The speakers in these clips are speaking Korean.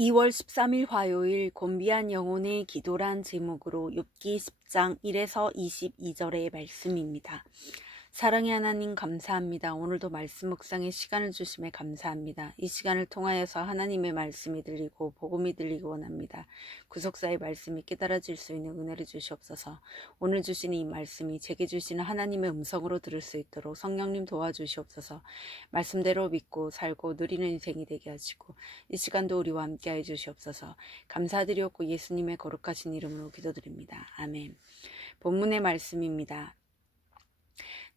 2월 13일 화요일 곤비한 영혼의 기도란 제목으로 욥기 10장 1에서 22절의 말씀입니다. 사랑의 하나님 감사합니다. 오늘도 말씀 묵상의 시간을 주심에 감사합니다. 이 시간을 통하여서 하나님의 말씀이 들리고 복음이 들리기 원합니다. 구속사의 말씀이 깨달아질 수 있는 은혜를 주시옵소서. 오늘 주시는 이 말씀이 제게 주시는 하나님의 음성으로 들을 수 있도록 성령님 도와주시옵소서. 말씀대로 믿고 살고 누리는 인생이 되게 하시고 이 시간도 우리와 함께해 주시옵소서. 감사드리옵고 예수님의 거룩하신 이름으로 기도드립니다. 아멘. 본문의 말씀입니다.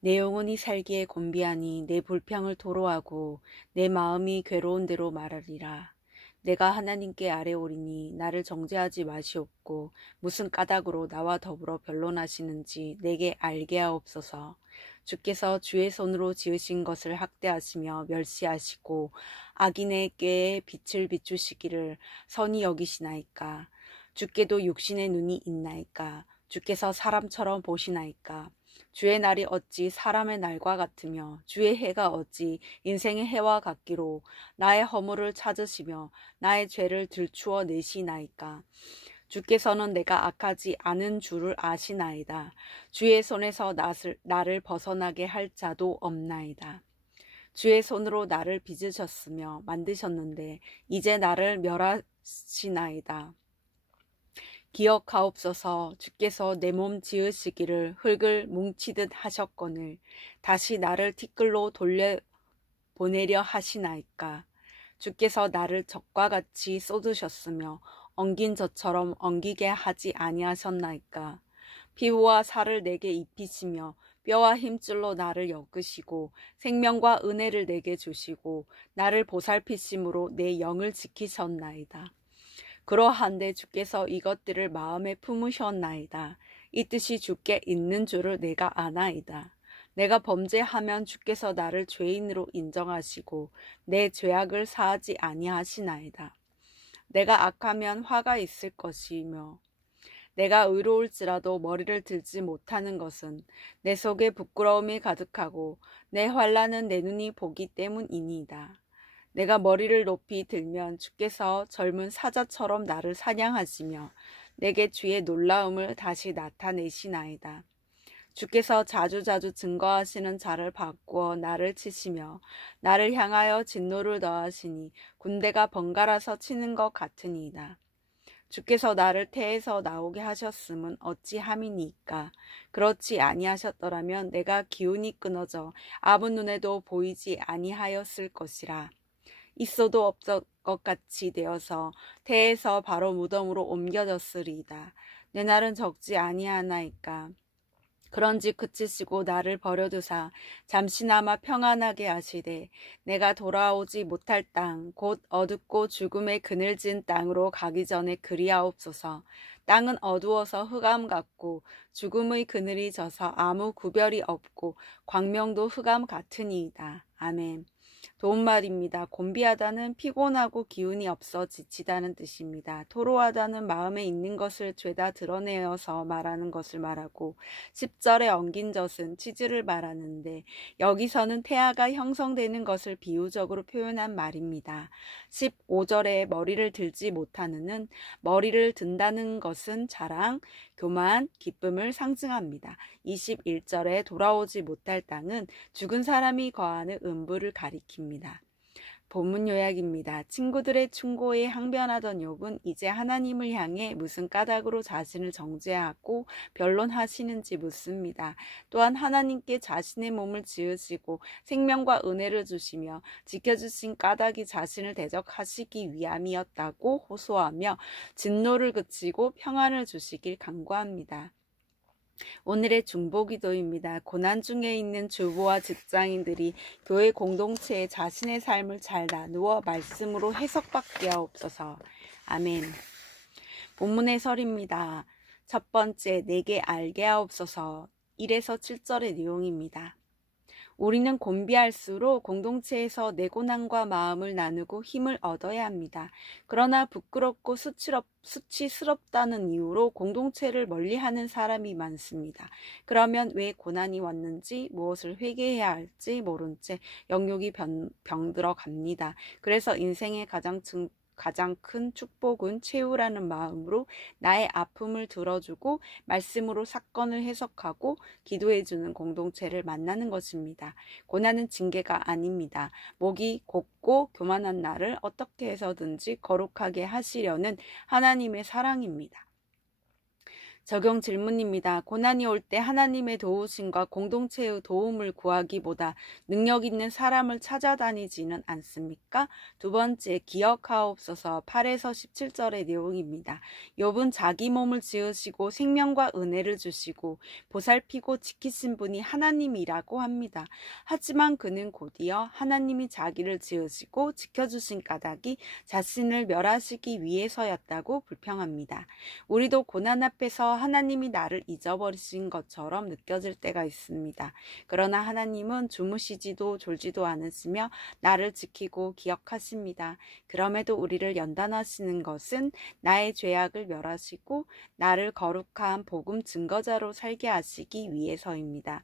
내 영혼이 살기에 곤비하니 내 불평을 토로하고 내 마음이 괴로운 대로 말하리라. 내가 하나님께 아뢰오리니 나를 정죄하지 마시옵고 무슨 까닭으로 나와 더불어 변론하시는지 내게 알게 하옵소서. 주께서 주의 손으로 지으신 것을 학대하시며 멸시하시고 악인의 꾀에 빛을 비추시기를 선히 여기시나이까. 주께도 육신의 눈이 있나이까. 주께서 사람처럼 보시나이까. 주의 날이 어찌 사람의 날과 같으며 주의 해가 어찌 인생의 해와 같기로 나의 허물을 찾으시며 나의 죄를 들추어 내시나이까. 주께서는 내가 악하지 않은 줄을 아시나이다. 주의 손에서 나를 벗어나게 할 자도 없나이다. 주의 손으로 나를 빚으셨으며 만드셨는데 이제 나를 멸하시나이다. 기억하옵소서. 주께서 내 몸 지으시기를 흙을 뭉치듯 하셨거늘 다시 나를 티끌로 돌려보내려 하시나이까. 주께서 나를 적과 같이 쏟으셨으며 엉긴 젖처럼 엉기게 하지 아니하셨나이까. 피부와 살을 내게 입히시며 뼈와 힘줄로 나를 엮으시고 생명과 은혜를 내게 주시고 나를 보살피심으로 내 영을 지키셨나이다. 그러한데 주께서 이것들을 마음에 품으셨나이다. 이 뜻이 주께 있는 줄을 내가 아나이다. 내가 범죄하면 주께서 나를 죄인으로 인정하시고 내 죄악을 사하지 아니하시나이다. 내가 악하면 화가 있을 것이며 내가 의로울지라도 머리를 들지 못하는 것은 내 속에 부끄러움이 가득하고 내 환난은 내 눈이 보기 때문이니이다. 내가 머리를 높이 들면 주께서 젊은 사자처럼 나를 사냥하시며 내게 주의 놀라움을 다시 나타내시나이다. 주께서 자주자주 증거하시는 자를 바꾸어 나를 치시며 나를 향하여 진노를 더하시니 군대가 번갈아서 치는 것 같으니이다. 주께서 나를 태에서 나오게 하셨음은 어찌함이니까. 그렇지 아니하셨더라면 내가 기운이 끊어져 아무 눈에도 보이지 아니하였을 것이라. 있어도 없을 것 같이 되어서 태에서 바로 무덤으로 옮겨졌으리이다. 내 날은 적지 아니하나이까. 그런지 그치시고 나를 버려두사 잠시나마 평안하게 하시되 내가 돌아오지 못할 땅 곧 어둡고 죽음의 그늘진 땅으로 가기 전에 그리하옵소서. 땅은 어두워서 흑암 같고 죽음의 그늘이 져서 아무 구별이 없고 광명도 흑암 같으니이다. 아멘. 도움말입니다. 곤비하다는 피곤하고 기운이 없어 지치다는 뜻입니다. 토로하다는 마음에 있는 것을 죄다 드러내어서 말하는 것을 말하고 10절에 엉긴 젖은 치즈를 말하는데 여기서는 태아가 형성되는 것을 비유적으로 표현한 말입니다. 15절에 머리를 들지 못하는은 머리를 든다는 것은 자랑, 교만, 기쁨을 상징합니다. 21절에 돌아오지 못할 땅은 죽은 사람이 거하는 음부를 가리킵니다. 본문 요약입니다. 친구들의 충고에 항변하던 욥은 이제 하나님을 향해 무슨 까닭으로 자신을 정죄하고 변론하시는지 묻습니다. 또한 하나님께 자신의 몸을 지으시고 생명과 은혜를 주시며 지켜주신 까닭이 자신을 대적하시기 위함이었다고 호소하며 진노를 그치고 평안을 주시길 간구합니다. 오늘의 중보기도입니다. 고난 중에 있는 주부와 직장인들이 교회 공동체에 자신의 삶을 잘 나누어 말씀으로 해석받게 하옵소서. 아멘. 본문의 설입니다. 첫 번째, 내게 알게 하옵소서. 1에서 7절의 내용입니다. 우리는 곤비할수록 공동체에서 내 고난과 마음을 나누고 힘을 얻어야 합니다. 그러나 부끄럽고 수치스럽다는 이유로 공동체를 멀리하는 사람이 많습니다. 그러면 왜 고난이 왔는지 무엇을 회개해야 할지 모른 채 영욕이 병들어 갑니다. 그래서 인생의 가장 가장 큰 축복은 최후라는 마음으로 나의 아픔을 들어주고 말씀으로 사건을 해석하고 기도해주는 공동체를 만나는 것입니다. 고난은 징계가 아닙니다. 목이 곱고 교만한 나를 어떻게 해서든지 거룩하게 하시려는 하나님의 사랑입니다. 적용 질문입니다. 고난이 올 때 하나님의 도우심과 공동체의 도움을 구하기보다 능력 있는 사람을 찾아다니지는 않습니까? 두 번째, 기억하옵소서 8에서 17절의 내용입니다. 욥은 자기 몸을 지으시고 생명과 은혜를 주시고 보살피고 지키신 분이 하나님이라고 합니다. 하지만 그는 곧이어 하나님이 자기를 지으시고 지켜주신 까닭이 자신을 멸하시기 위해서였다고 불평합니다. 우리도 고난 앞에서 하나님이 나를 잊어버리신 것처럼 느껴질 때가 있습니다. 그러나 하나님은 주무시지도 졸지도 않으시며 나를 지키고 기억하십니다. 그럼에도 우리를 연단하시는 것은 나의 죄악을 멸하시고 나를 거룩한 복음 증거자로 살게 하시기 위해서입니다.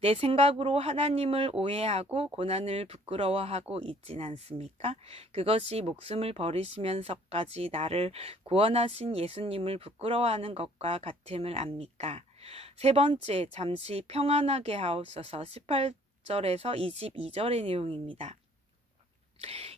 내 생각으로 하나님을 오해하고 고난을 부끄러워하고 있진 않습니까? 그것이 목숨을 버리시면서까지 나를 구원하신 예수님을 부끄러워하는 것과 같음을 압니까? 세 번째, 잠시 평안하게 하옵소서 18절에서 22절의 내용입니다.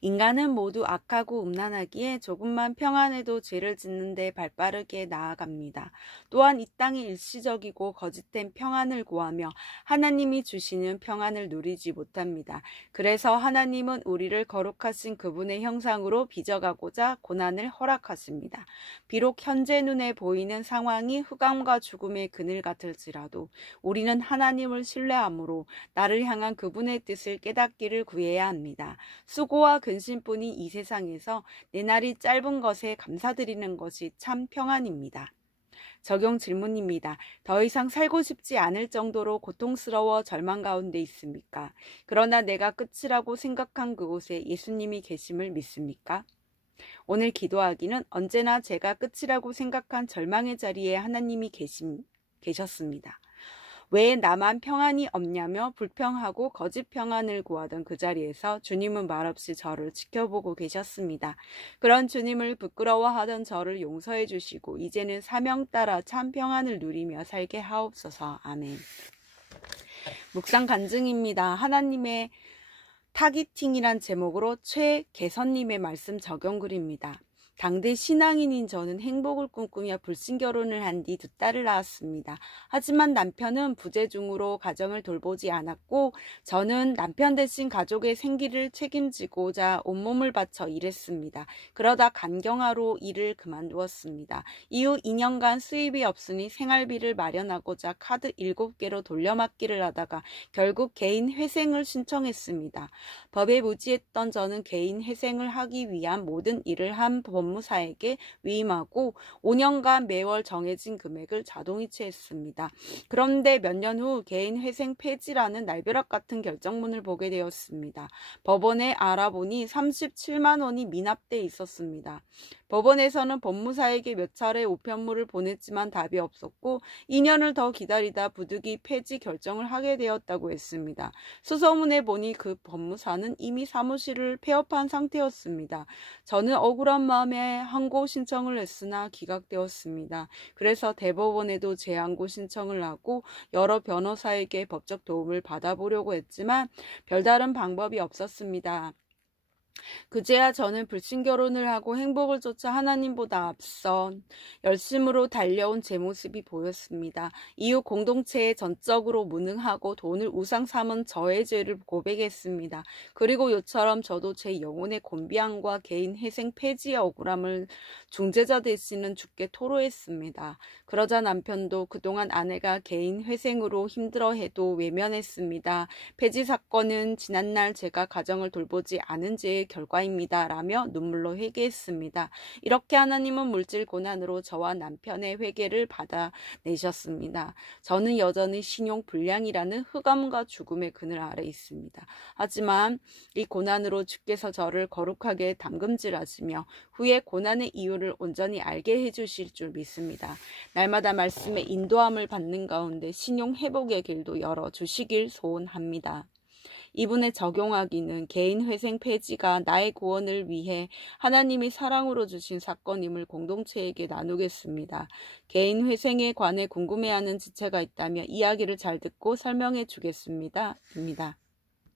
인간은 모두 악하고 음란하기에 조금만 평안해도 죄를 짓는데 발빠르게 나아갑니다. 또한 이 땅이 일시적이고 거짓된 평안을 구하며 하나님이 주시는 평안을 누리지 못합니다. 그래서 하나님은 우리를 거룩하신 그분의 형상으로 빚어가고자 고난을 허락하십니다. 비록 현재 눈에 보이는 상황이 흑암과 죽음의 그늘 같을지라도 우리는 하나님을 신뢰함으로 나를 향한 그분의 뜻을 깨닫기를 구해야 합니다. 수고와 근심뿐이 이 세상에서 내 날이 짧은 것에 감사드리는 것이 참 평안입니다. 적용 질문입니다. 더 이상 살고 싶지 않을 정도로 고통스러워 절망 가운데 있습니까? 그러나 내가 끝이라고 생각한 그곳에 예수님이 계심을 믿습니까? 오늘 기도하기는 언제나 제가 끝이라고 생각한 절망의 자리에 하나님이 계셨습니다. 왜 나만 평안이 없냐며 불평하고 거짓 평안을 구하던 그 자리에서 주님은 말없이 저를 지켜보고 계셨습니다. 그런 주님을 부끄러워하던 저를 용서해 주시고 이제는 사명 따라 참 평안을 누리며 살게 하옵소서. 아멘. 묵상 간증입니다. 하나님의 타깃팅이란 제목으로 최개선님의 말씀 적용글입니다. 당대 신앙인인 저는 행복을 꿈꾸며 불신결혼을 한 뒤 두 딸을 낳았습니다. 하지만 남편은 부재중으로 가정을 돌보지 않았고 저는 남편 대신 가족의 생기를 책임지고자 온몸을 바쳐 일했습니다. 그러다 간경화로 일을 그만두었습니다. 이후 2년간 수입이 없으니 생활비를 마련하고자 카드 7개로 돌려막기를 하다가 결국 개인 회생을 신청했습니다. 법에 무지했던 저는 개인 회생을 하기 위한 모든 일을 한 법무사에게 위임하고 5년간 매월 정해진 금액을 자동이체했습니다. 그런데 몇 년 후 개인 회생 폐지라는 날벼락 같은 결정문을 보게 되었습니다. 법원에 알아보니 37만 원이 미납돼 있었습니다. 법원에서는 법무사에게 몇 차례 우편물을 보냈지만 답이 없었고 2년을 더 기다리다 부득이 폐지 결정을 하게 되었다고 했습니다. 수소문에 보니 그 법무사는 이미 사무실을 폐업한 상태였습니다. 저는 억울한 마음에 항고 신청을 했으나 기각되었습니다. 그래서 대법원에도 재항고 신청을 하고 여러 변호사에게 법적 도움을 받아보려고 했지만 별다른 방법이 없었습니다. 그제야 저는 불신결혼을 하고 행복을 쫓아 하나님보다 앞서 열심으로 달려온 제 모습이 보였습니다. 이후 공동체에 전적으로 무능하고 돈을 우상 삼은 저의 죄를 고백했습니다. 그리고 요처럼 저도 제 영혼의 곤비함과 개인 회생 폐지의 억울함을 중재자 되시는 주께 토로했습니다. 그러자 남편도 그동안 아내가 개인 회생으로 힘들어해도 외면했습니다. 폐지 사건은 지난날 제가 가정을 돌보지 않은 죄의 결과입니다. 라며 눈물로 회개했습니다. 이렇게 하나님은 물질 고난으로 저와 남편의 회개를 받아내셨습니다. 저는 여전히 신용 불량이라는 흑암과 죽음의 그늘 아래 있습니다. 하지만 이 고난으로 주께서 저를 거룩하게 담금질하시며 후에 고난의 이유를 온전히 알게 해주실 줄 믿습니다. 날마다 말씀의 인도함을 받는 가운데 신용 회복의 길도 열어주시길 소원합니다. 이분에 적용하기는 개인 회생 폐지가 나의 구원을 위해 하나님이 사랑으로 주신 사건임을 공동체에게 나누겠습니다. 개인 회생에 관해 궁금해하는 지체가 있다면 이야기를 잘 듣고 설명해 주겠습니다. 입니다.